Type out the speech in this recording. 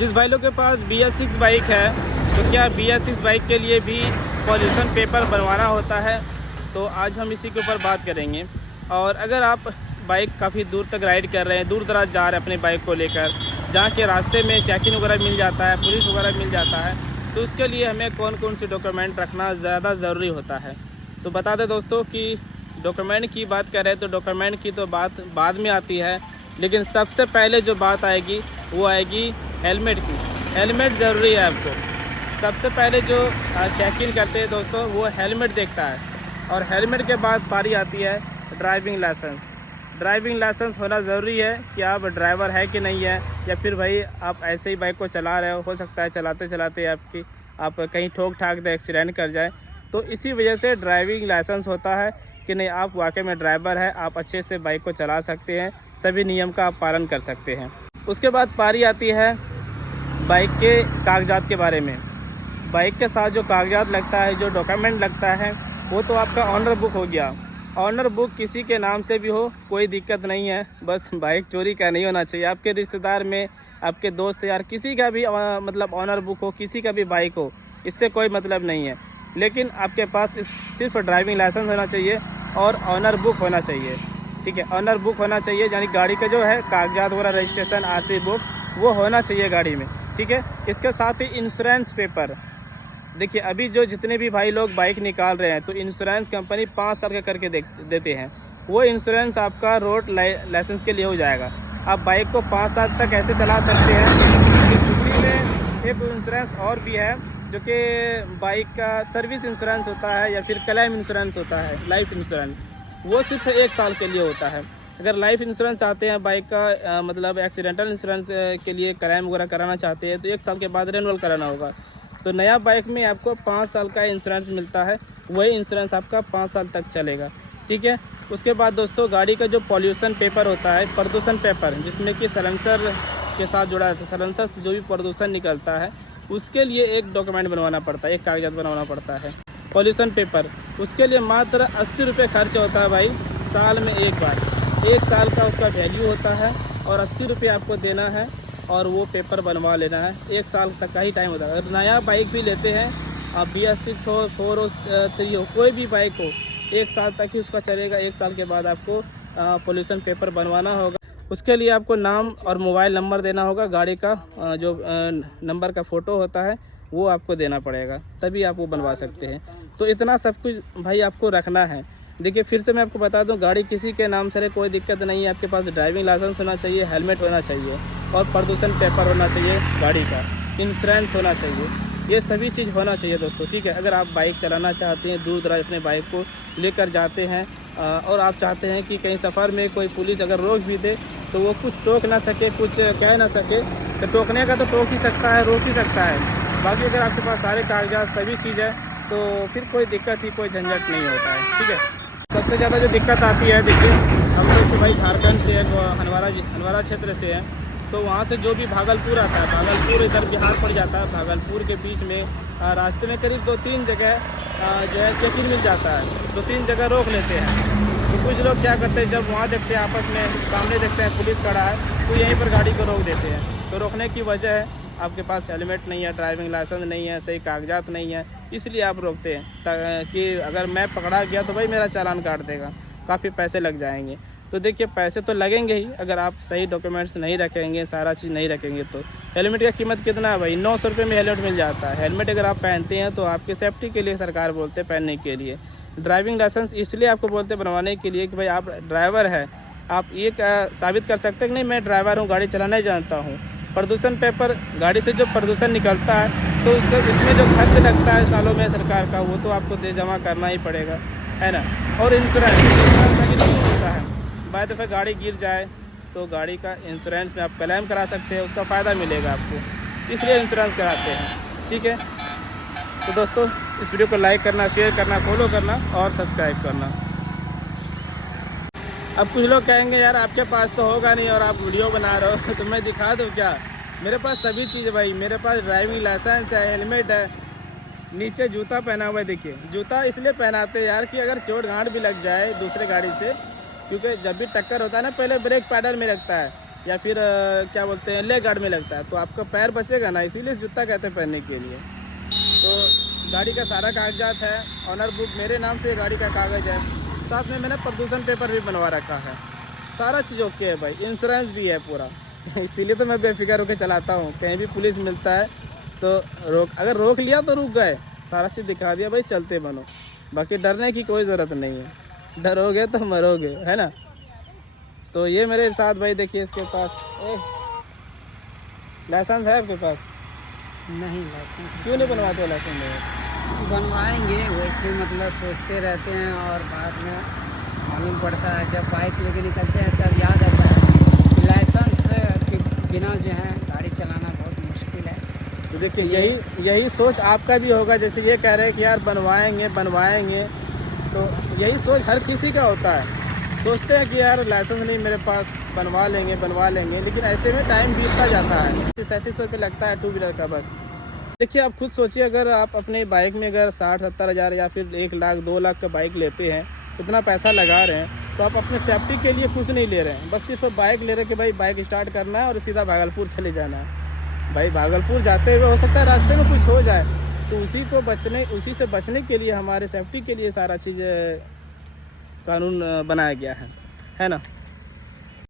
जिस भाई लोग के पास BS6 बाइक है तो क्या BS6 बाइक के लिए भी पॉल्यूशन पेपर बनवाना होता है, तो आज हम इसी के ऊपर बात करेंगे। और अगर आप बाइक काफ़ी दूर तक राइड कर रहे हैं, दूर दराज जा रहे हैं अपनी बाइक को लेकर, जहाँ के रास्ते में चेकिंग वगैरह मिल जाता है, पुलिस वगैरह मिल जाता है, तो उसके लिए हमें कौन कौन से डॉक्यूमेंट रखना ज़्यादा ज़रूरी होता है। तो बता दें दोस्तों कि डॉक्यूमेंट की बात करें तो डॉक्यूमेंट की तो बात बाद में आती है, लेकिन सबसे पहले जो बात आएगी वो आएगी हेलमेट की। हेलमेट ज़रूरी है आपको। सबसे पहले जो चेक इन करते हैं दोस्तों वो हेलमेट देखता है, और हेलमेट के बाद पारी आती है ड्राइविंग लाइसेंस। ड्राइविंग लाइसेंस होना ज़रूरी है कि आप ड्राइवर है कि नहीं है, या फिर भाई आप ऐसे ही बाइक को चला रहे हो सकता है चलाते चलाते आप कहीं ठोक ठाक दे, एक्सीडेंट कर जाए। तो इसी वजह से ड्राइविंग लाइसेंस होता है कि नहीं आप वाकई में ड्राइवर है, आप अच्छे से बाइक को चला सकते हैं, सभी नियम का आप पालन कर सकते हैं। उसके बाद पारी आती है बाइक के कागजात के बारे में। बाइक के साथ जो कागजात लगता है, जो डॉक्यूमेंट लगता है, वो तो आपका ऑनर बुक हो गया। ऑनर बुक किसी के नाम से भी हो कोई दिक्कत नहीं है, बस बाइक चोरी का नहीं होना चाहिए। आपके रिश्तेदार में, आपके दोस्त यार किसी का भी मतलब ऑनर बुक हो, किसी का भी बाइक हो, इससे कोई मतलब नहीं है। लेकिन आपके पास सिर्फ ड्राइविंग लाइसेंस होना चाहिए और ऑनर बुक होना चाहिए। ठीक है, ऑनर बुक होना चाहिए, यानी गाड़ी का जो है कागजात वगैरह, रजिस्ट्रेशन, RC बुक वो होना चाहिए गाड़ी में। ठीक है, इसके साथ ही इंश्योरेंस पेपर। देखिए अभी जो जितने भी भाई लोग बाइक निकाल रहे हैं तो इंश्योरेंस कंपनी 5 साल का करके देते हैं। वो इंश्योरेंस आपका रोड लाइसेंस के लिए हो जाएगा। आप बाइक को 5 साल तक ऐसे चला सकते हैं। लेकिन उसी में एक इंश्योरेंस और भी है जो कि बाइक का सर्विस इंश्योरेंस होता है, या फिर क्लेम इंश्योरेंस होता है, लाइफ इंश्योरेंस। वो सिर्फ 1 साल के लिए होता है। अगर लाइफ इंश्योरेंस चाहते हैं बाइक का मतलब एक्सीडेंटल इंश्योरेंस के लिए क्लेम वगैरह कराना चाहते हैं तो 1 साल के बाद रिन्यूअल कराना होगा। तो नया बाइक में आपको 5 साल का इंश्योरेंस मिलता है, वही इंश्योरेंस आपका 5 साल तक चलेगा। ठीक है, उसके बाद दोस्तों गाड़ी का जो पॉल्यूशन पेपर होता है, प्रदूषण पेपर, जिसमें कि साइलेंसर के साथ जुड़ा रहता है, साइलेंसर से जो भी प्रदूषण निकलता है उसके लिए एक डॉक्यूमेंट बनवाना पड़ता है, एक कागजात बनवाना पड़ता है पॉल्यूशन पेपर। उसके लिए मात्र 80 रुपये खर्च होता है भाई, साल में एक बार। 1 साल का उसका वैल्यू होता है और 80 रुपये आपको देना है और वो पेपर बनवा लेना है। 1 साल तक का ही टाइम होता है। अगर नया बाइक भी लेते हैं आप, BS6 हो, 4 हो, 3 हो, कोई भी बाइक हो, 1 साल तक ही उसका चलेगा। 1 साल के बाद आपको पॉल्यूशन पेपर बनवाना होगा। उसके लिए आपको नाम और मोबाइल नंबर देना होगा, गाड़ी का जो नंबर का फ़ोटो होता है वो आपको देना पड़ेगा, तभी आप वो बनवा सकते हैं। तो इतना सब कुछ भाई आपको रखना है। देखिए फिर से मैं आपको बता दूं, गाड़ी किसी के नाम से कोई दिक्कत नहीं है। आपके पास ड्राइविंग लाइसेंस होना चाहिए, हेलमेट होना चाहिए और प्रदूषण पेपर होना चाहिए, गाड़ी का इंश्योरेंस होना चाहिए, ये सभी चीज़ होना चाहिए दोस्तों। ठीक है, अगर आप बाइक चलाना चाहते हैं, दूर दराज अपने बाइक को लेकर जाते हैं और आप चाहते हैं कि कहीं सफ़र में कोई पुलिस अगर रोक भी दे तो वो कुछ टोक ना सके, कुछ कह ना सके, तो टोकने का तो टोक ही सकता है, रोक ही सकता है। बाकी अगर आपके पास सारे कागजात सभी चीज़ है तो फिर कोई दिक्कत ही, कोई झंझट नहीं होता है। ठीक है, सबसे ज़्यादा जो दिक्कत आती है, देखिए हम लोग तो भाई झारखंड से है, हनवारा क्षेत्र से है, तो वहाँ से जो भी भागलपुर आता है, भागलपुर इधर बिहार पड़ जाता है, भागलपुर के बीच में रास्ते में करीब 2-3 जगह जो है चेकिंग मिल जाता है, 2-3 जगह रोक लेते हैं। तो कुछ लोग क्या करते हैं, जब वहाँ देखते हैं आपस में, सामने देखते हैं पुलिस खड़ा है तो यहीं पर गाड़ी को रोक देते हैं। तो रोकने की वजह है आपके पास हेलमेट नहीं है, ड्राइविंग लाइसेंस नहीं है, सही कागजात नहीं है, इसलिए आप रोकते हैं कि अगर मैं पकड़ा गया तो भाई मेरा चालान काट देगा, काफ़ी पैसे लग जाएंगे। तो देखिए पैसे तो लगेंगे ही, अगर आप सही डॉक्यूमेंट्स नहीं रखेंगे, सारा चीज़ नहीं रखेंगे। तो हेलमेट का कीमत कितना है भाई, 900 रुपये में हेलमेट मिल जाता है। हेलमेट अगर आप पहनते हैं तो आपकी सेफ्टी के लिए सरकार बोलते हैं पहनने के लिए। ड्राइविंग लाइसेंस इसलिए आपको बोलते हैं बनवाने के लिए कि भाई आप ड्राइवर है, आप ये साबित कर सकते हैं कि नहीं मैं ड्राइवर हूँ, गाड़ी चलाना ही जानता हूँ। प्रदूषण पेपर, गाड़ी से जो प्रदूषण निकलता है तो इसमें जो खर्च लगता है सालों में सरकार का, वो तो आपको जमा करना ही पड़ेगा, है ना। और इंश्योरेंस होता है, बाय दफ़ा गाड़ी गिर जाए तो गाड़ी का इंश्योरेंस में आप क्लेम करा सकते हैं, उसका फ़ायदा मिलेगा आपको, इसलिए इंश्योरेंस कराते हैं। ठीक है, तो दोस्तों इस वीडियो को लाइक करना, शेयर करना, फॉलो करना और सब्सक्राइब करना। अब कुछ लोग कहेंगे यार आपके पास तो होगा नहीं और आप वीडियो बना रहे हो तो मैं दिखा दूँ क्या, मेरे पास सभी चीज़ है भाई। मेरे पास ड्राइविंग लाइसेंस है, हेलमेट है, नीचे जूता पहना हुआ है। देखिए जूता इसलिए पहनाते हैं यार कि अगर चोट घाट भी लग जाए दूसरे गाड़ी से, क्योंकि जब भी टक्कर होता है ना पहले ब्रेक पैडल में लगता है, या फिर क्या बोलते हैं लेग गार्ड में लगता है, तो आपका पैर बचेगा ना, इसीलिए जूता कहते हैं पहनने के लिए। तो गाड़ी का सारा कागजात है, ऑनर बुक मेरे नाम से गाड़ी का कागज़ है, साथ में मैंने प्रदूषण पेपर भी बनवा रखा है, सारा चीज़ ओके है भाई, इंश्योरेंस भी है पूरा। इसीलिए तो मैं बेफिक्र होकर चलाता हूँ। कहीं भी पुलिस मिलता है तो अगर रोक लिया तो रुक गए, सारा चीज़ दिखा दिया भाई, चलते बनो, बाकी डरने की कोई ज़रूरत नहीं है, डरोगे तो मरोगे, है ना। तो ये मेरे साथ भाई देखिए, इसके पास लाइसेंस है आपके पास? नहीं, लाइसेंस क्यों नहीं बनवाते हो लाइसेंस? बनवाएंगे, वैसे मतलब सोचते रहते हैं और बाद में मालूम पड़ता है, जब बाइक लेके निकलते हैं तब याद आता है कि लाइसेंस के बिना जो है गाड़ी चलाना बहुत मुश्किल है। तो देखिए यही सोच आपका भी होगा, जैसे ये कह रहे हैं कि यार बनवाएंगे, तो यही सोच हर किसी का होता है। सोचते हैं कि यार लाइसेंस नहीं मेरे पास, बनवा लेंगे, लेकिन ऐसे में टाइम बीतता जाता है। 3700 रुपये लगता है 2 व्हीलर का बस। देखिए आप खुद सोचिए, अगर आप अपने बाइक में अगर 60-70 हज़ार या फिर 1 लाख 2 लाख का बाइक लेते हैं, इतना पैसा लगा रहे हैं, तो आप अपने सेफ्टी के लिए कुछ नहीं ले रहे हैं, बस सिर्फ बाइक ले रहे हैं कि भाई बाइक स्टार्ट करना है और सीधा भागलपुर चले जाना है। भाई भागलपुर जाते हुए हो सकता है रास्ते में कुछ हो जाए, तो उसी से बचने के लिए, हमारे सेफ्टी के लिए सारा चीज़ कानून बनाया गया है ना।